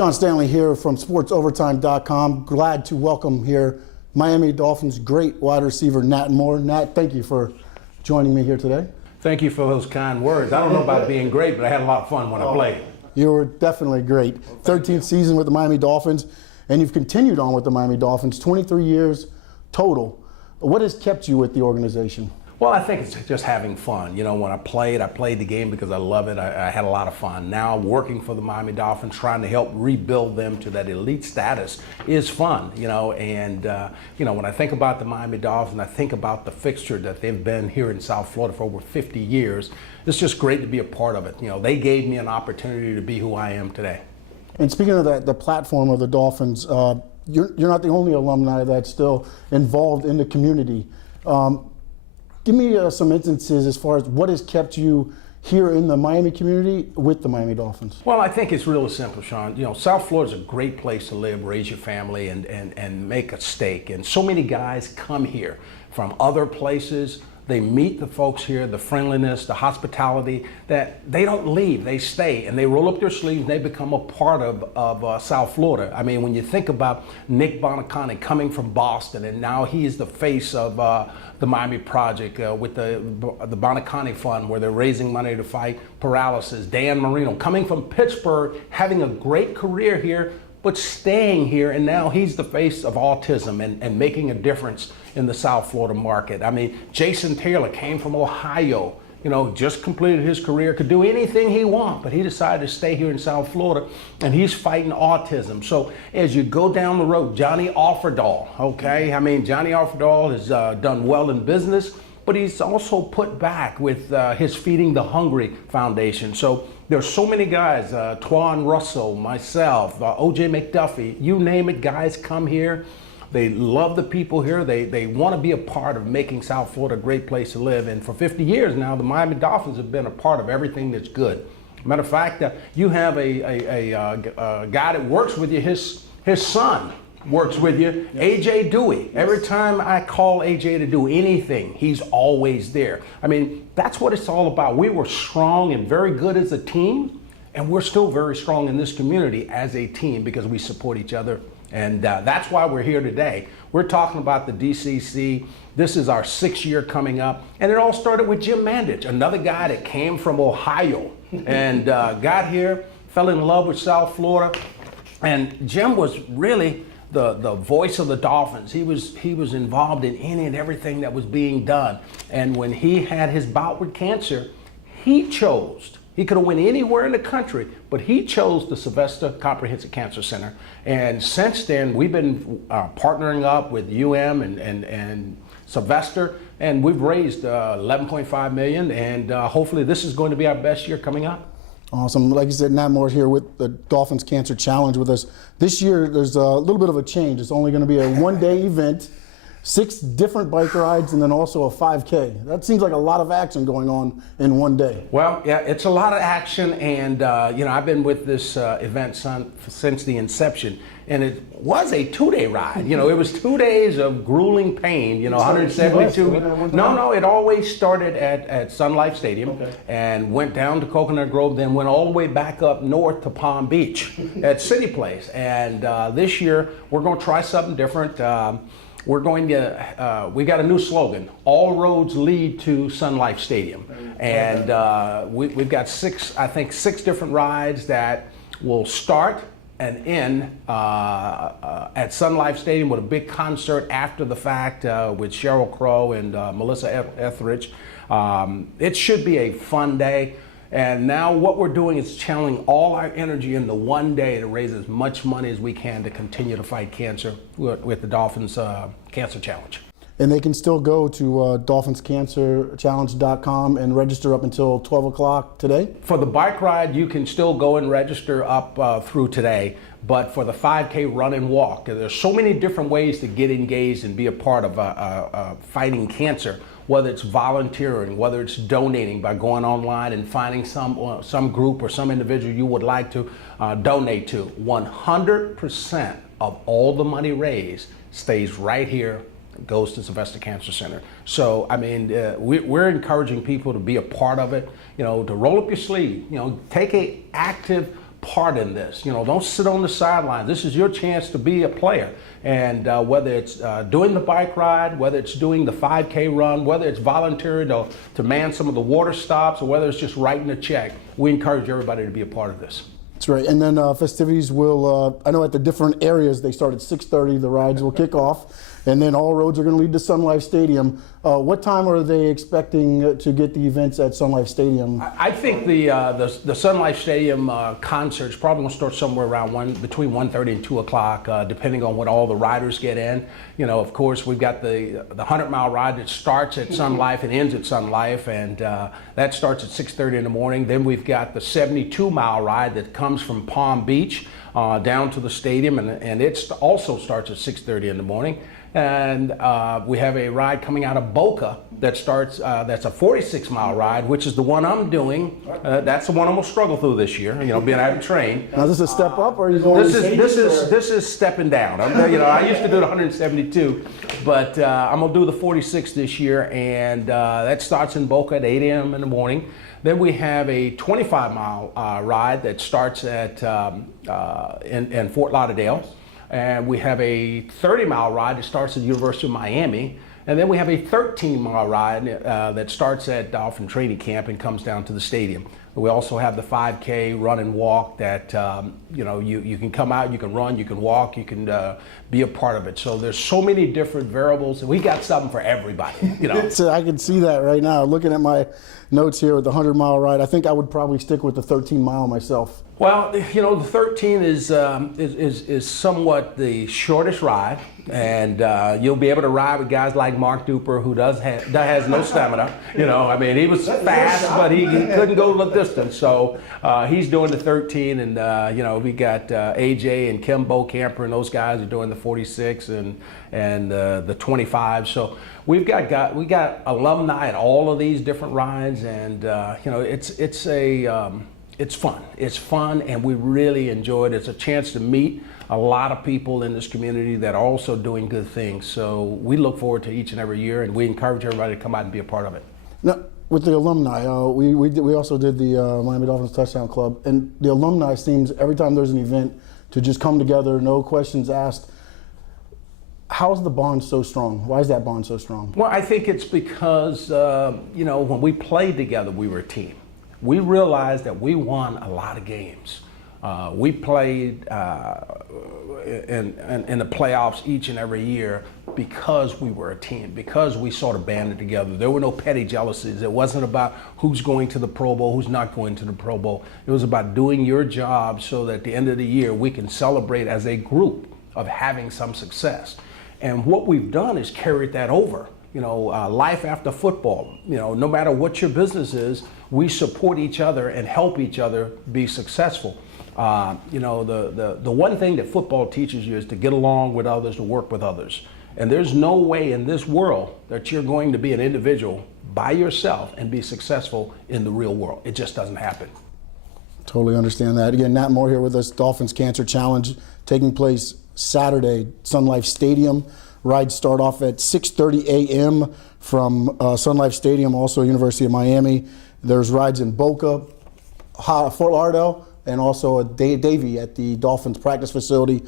Sean Stanley here from SportsOvertime.com. Glad to welcome here Miami Dolphins great wide receiver Nat Moore. Nat, thank you for joining me here today. Thank you for those kind words. I don't know about being great, but I had a lot of fun when I played. You were definitely great. 13th season with the Miami Dolphins, and you've continued on with the Miami Dolphins, 23 years total. What has kept you with the organization? Well, I think it's just having fun. You know, when I played the game because I love it. I had a lot of fun. Now working for the Miami Dolphins, trying to help rebuild them to that elite status is fun, you know. And, you know, when I think about the Miami Dolphins, I think about the fixture that they've been here in South Florida for over 50 years. It's just great to be a part of it. You know, they gave me an opportunity to be who I am today. And speaking of that, the platform of the Dolphins, you're not the only alumni that's still involved in the community. Give me some instances as far as what has kept you here in the Miami community with the Miami Dolphins. Well, I think it's really simple, Sean. You know, South Florida is a great place to live, raise your family, and make a stake. And so many guys come here from other places. They meet the folks here, the friendliness, the hospitality, that they don't leave, they stay, and they roll up their sleeves and they become a part of South Florida. I mean, when you think about Nick Bonacani coming from Boston, and now he is the face of the Miami Project with the Bonacani Fund, where they're raising money to fight paralysis. Dan Marino coming from Pittsburgh, having a great career here, but staying here, and now he's the face of autism and making a difference in the South Florida market. I mean, Jason Taylor came from Ohio, you know, just completed his career, could do anything he wants, but he decided to stay here in South Florida, and he's fighting autism. So as you go down the road, Johnny Offerdahl, okay? I mean, Johnny Offerdahl has done well in business, but he's also put back with his Feeding the Hungry Foundation. So there's so many guys, Twan Russell, myself, O.J. McDuffie, you name it, guys come here. They love the people here. They want to be a part of making South Florida a great place to live. And for 50 years now, the Miami Dolphins have been a part of everything that's good. Matter of fact, you have a guy that works with you, his son works with you, AJ Dewey. Every time I call AJ to do anything, he's always there. I mean, that's what it's all about. We were strong and very good as a team, and we're still very strong in this community as a team because we support each other. And that's why we're here today. We're talking about the DCC. This is our 6th year coming up. And it all started with Jim Mandich, another guy that came from Ohio and got here, fell in love with South Florida. And Jim was really the voice of the Dolphins. He was involved in any and everything that was being done. And when he had his bout with cancer, he could have went anywhere in the country, but he chose the Sylvester Comprehensive Cancer Center. And since then, we've been partnering up with UM and Sylvester, and we've raised $11.5 million, and hopefully this is going to be our best year coming up. Awesome. Like you said, Nat Moore here with the Dolphins Cancer Challenge with us. This year, there's a little bit of a change. It's only going to be a one-day event, 6 different bike rides, and then also a 5K. That seems like a lot of action going on in one day. Well, yeah, it's a lot of action, and you know, I've been with this event since the inception, and it was a 2-day ride. You know, it was 2 days of grueling pain. You know, 172. No, it always started at Sun Life Stadium, and went down to Coconut Grove, then went all the way back up north to Palm Beach at City Place. And this year we're going to try something different. We're going to, we got a new slogan, all roads lead to Sun Life Stadium. And we've got 6 different rides that will start and end at Sun Life Stadium with a big concert after the fact with Sheryl Crow and Melissa Etheridge. It should be a fun day. And now what we're doing is channeling all our energy into one day to raise as much money as we can to continue to fight cancer with the Dolphins Cancer Challenge. And they can still go to DolphinsCancerChallenge.com and register up until 12 o'clock today? For the bike ride, you can still go and register up through today. But for the 5K run and walk, there's so many different ways to get engaged and be a part of fighting cancer. Whether it's volunteering, whether it's donating by going online and finding some group or some individual you would like to donate to. 100% of all the money raised stays right here, goes to Sylvester Cancer Center. So, I mean, we're encouraging people to be a part of it, you know, to roll up your sleeve, you know, take an active part in this. You know, don't sit on the sidelines. This is your chance to be a player. And whether it's doing the bike ride, whether it's doing the 5K run, whether it's volunteering to man some of the water stops, or whether it's just writing a check, we encourage everybody to be a part of this. That's right. And then festivities will, I know at the different areas, they start at 6:30, the rides will kick off, and then all roads are going to lead to Sun Life Stadium. What time are they expecting to get the events at Sun Life Stadium? I think the Sun Life Stadium concert is probably going to start somewhere around between 1:30 and 2 o'clock, depending on when all the riders get in. You know, of course, we've got the 100-mile ride that starts at Sun Life and ends at Sun Life, and that starts at 6:30 in the morning. Then we've got the 72-mile ride that comes from Palm Beach down to the stadium, and it also starts at 6:30 in the morning. And we have a ride coming out of Boca that starts, that's a 46-mile ride, which is the one I'm doing. That's the one I'm going to struggle through this year, you know, being able to train. Now, is this a step up, or are you going This is stepping down. You know, I used to do the 172, but I'm going to do the 46 this year, and that starts in Boca at 8 a.m. in the morning. Then we have a 25-mile ride that starts at in Fort Lauderdale. And we have a 30-mile ride that starts at the University of Miami. And then we have a 13-mile ride that starts at Dolphin Training Camp and comes down to the stadium. We also have the 5K run and walk that, you know, you can come out, you can run, you can walk, you can be a part of it. So there's so many different variables, and we got something for everybody, you know. So I can see that right now. Looking at my notes here with the 100-mile ride, I think I would probably stick with the 13-mile myself. Well, you know, the 13 is somewhat the shortest ride, and you'll be able to ride with guys like Mark Duper, who has no stamina. You know, I mean, he was fast, but he couldn't go the distance. So he's doing the 13, and you know, we got AJ and Kim Camper, and those guys are doing the 46 and the 25. So we got alumni at all of these different rides, and you know, it's fun. It's fun, and we really enjoy it. It's a chance to meet a lot of people in this community that are also doing good things. So we look forward to each and every year, and we encourage everybody to come out and be a part of it. Now, with the alumni, we also did the Miami Dolphins Touchdown Club, and the alumni seems every time there's an event to just come together, no questions asked. How is the bond so strong? Why is that bond so strong? Well, I think it's because you know, when we played together, we were a team. We realized that we won a lot of games. We played in the playoffs each and every year because we were a team, because we sort of banded together. There were no petty jealousies. It wasn't about who's going to the Pro Bowl, who's not going to the Pro Bowl. It was about doing your job so that at the end of the year we can celebrate as a group of having some success. And what we've done is carried that over. You know, life after football, you know, no matter what your business is, we support each other and help each other be successful. You know, the one thing that football teaches you is to get along with others, to work with others. And there's no way in this world that you're going to be an individual by yourself and be successful in the real world. It just doesn't happen. Totally understand that. Again, Nat Moore here with us, Dolphins Cancer Challenge taking place Saturday, Sun Life Stadium. Rides start off at 6:30 a.m. from Sun Life Stadium, also University of Miami. There's rides in Boca, Fort Lauderdale, and also a Davie at the Dolphins practice facility.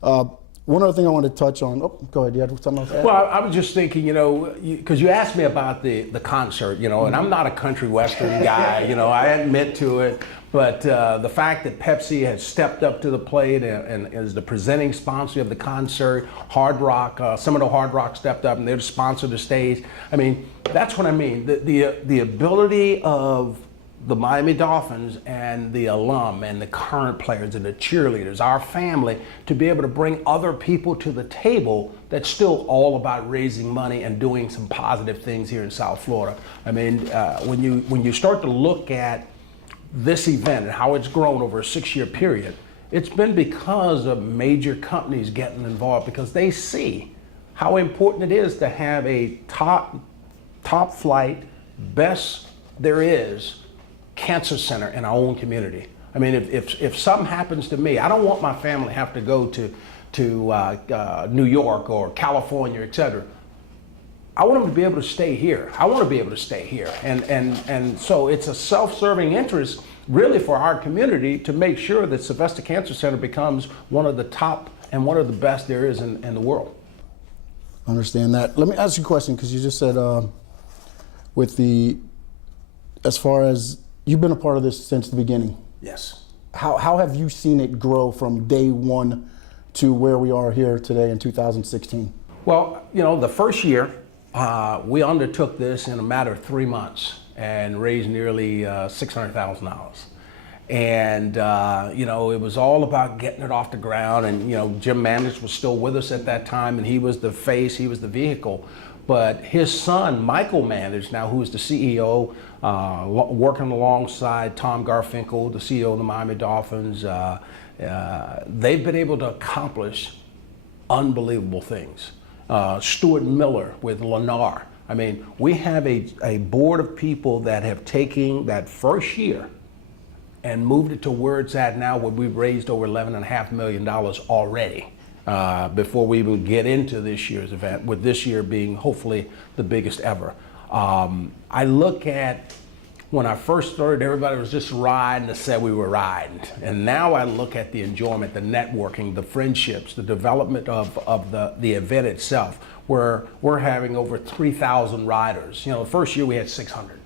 One other thing I want to touch on. Oh, go ahead. You had something else to add? Well, I was just thinking, you know, because you asked me about the concert, you know, and I'm not a country western guy, you know, I admit to it. But the fact that Pepsi has stepped up to the plate and is the presenting sponsor of the concert, Hard Rock, some of the Hard Rock stepped up and they're the sponsor of the stage. I mean, that's what I mean. The ability of the Miami Dolphins and the alum and the current players and the cheerleaders, our family, to be able to bring other people to the table that's still all about raising money and doing some positive things here in South Florida. I mean, when you start to look at this event and how it's grown over a 6-year period, it's been because of major companies getting involved, because they see how important it is to have a top flight, best there is cancer center in our own community. I mean, if something happens to me, I don't want my family to have to go to New York or California, etc. I want them to be able to stay here. I want to be able to stay here. And so it's a self-serving interest really for our community to make sure that Sylvester Cancer Center becomes one of the top and one of the best there is in the world. Understand that. Let me ask you a question, because you just said as far as you've been a part of this since the beginning. Yes. How have you seen it grow from day one to where we are here today in 2016? Well, the first year, we undertook this in a matter of 3 months and raised nearly $600,000. And, it was all about getting it off the ground. And, Jim Mandich was still with us at that time, and he was the face, he was the vehicle. But his son, Michael Mandich, now who's the CEO, working alongside Tom Garfinkel, the CEO of the Miami Dolphins, they've been able to accomplish unbelievable things. Stuart Miller with Lennar. I mean, we have a board of people that have taken that first year and moved it to where it's at now, where we've raised over $11.5 million already before we even get into this year's event, with this year being hopefully the biggest ever. I look at when I first started, everybody was just riding to say we were riding. And now I look at the enjoyment, the networking, the friendships, the development of the event itself, where we're having over 3,000 riders. The first year we had 600.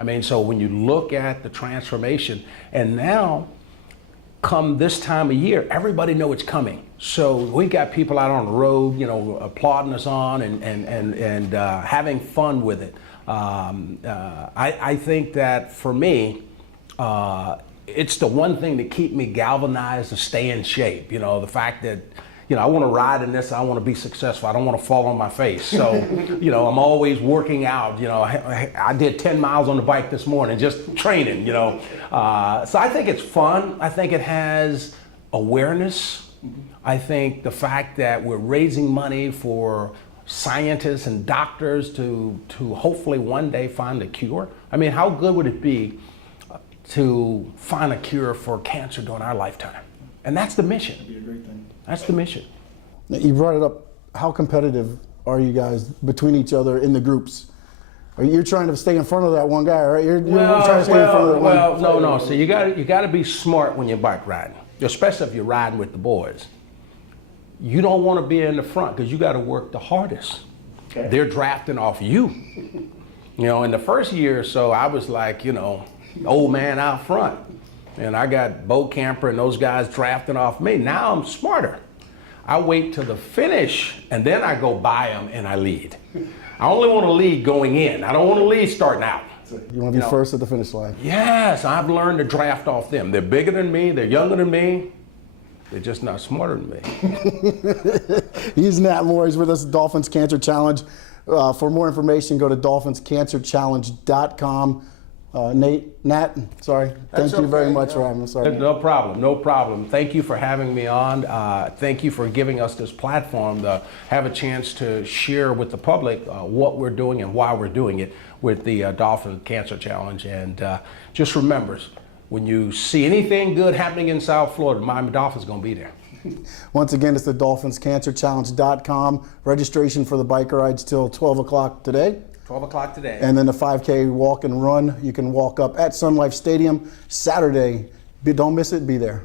I mean, so when you look at the transformation, and now come this time of year, everybody know it's coming. So we got people out on the road, applauding us on and having fun with it. I think that for me, it's the one thing that keep me galvanized to stay in shape. The fact that, I want to ride in this, I want to be successful. I don't want to fall on my face. So, I'm always working out. I did 10 miles on the bike this morning, just training, So I think it's fun. I think it has awareness. I think the fact that we're raising money for scientists and doctors to hopefully one day find a cure. I mean, how good would it be to find a cure for cancer during our lifetime? And that's the mission. That'd be a great thing. That's the mission. Now, you brought it up. How competitive are you guys between each other in the groups? You're trying to stay in front of that one guy, right? You're trying to stay in front of that one. No. So you got to be smart when you're bike riding, especially if you're riding with the boys. You don't want to be in the front because you got to work the hardest. Okay. They're drafting off you. In the first year or so, I was like, old man out front. And I got Bo Camper and those guys drafting off me. Now I'm smarter. I wait till the finish and then I go by them and I lead. I only want to lead going in. I don't want to lead starting out. You want to be first at the finish line. Yes, I've learned to draft off them. They're bigger than me. They're younger than me. They're just not smarter than me. He's Nat Moore. He's with us at Dolphins Cancer Challenge. For more information, go to dolphinscancerchallenge.com. Nat, sorry. Thank you very much for having me. Sorry. No problem. Thank you for having me on. Thank you for giving us this platform to have a chance to share with the public what we're doing and why we're doing it with the Dolphins Cancer Challenge. And just remember, when you see anything good happening in South Florida, Miami Dolphins going to be there. Once again, it's the dolphinscancerchallenge.com. Registration for the bike rides till 12 o'clock today. 12 o'clock today. And then the 5K walk and run, you can walk up at Sun Life Stadium Saturday. Don't miss it, be there.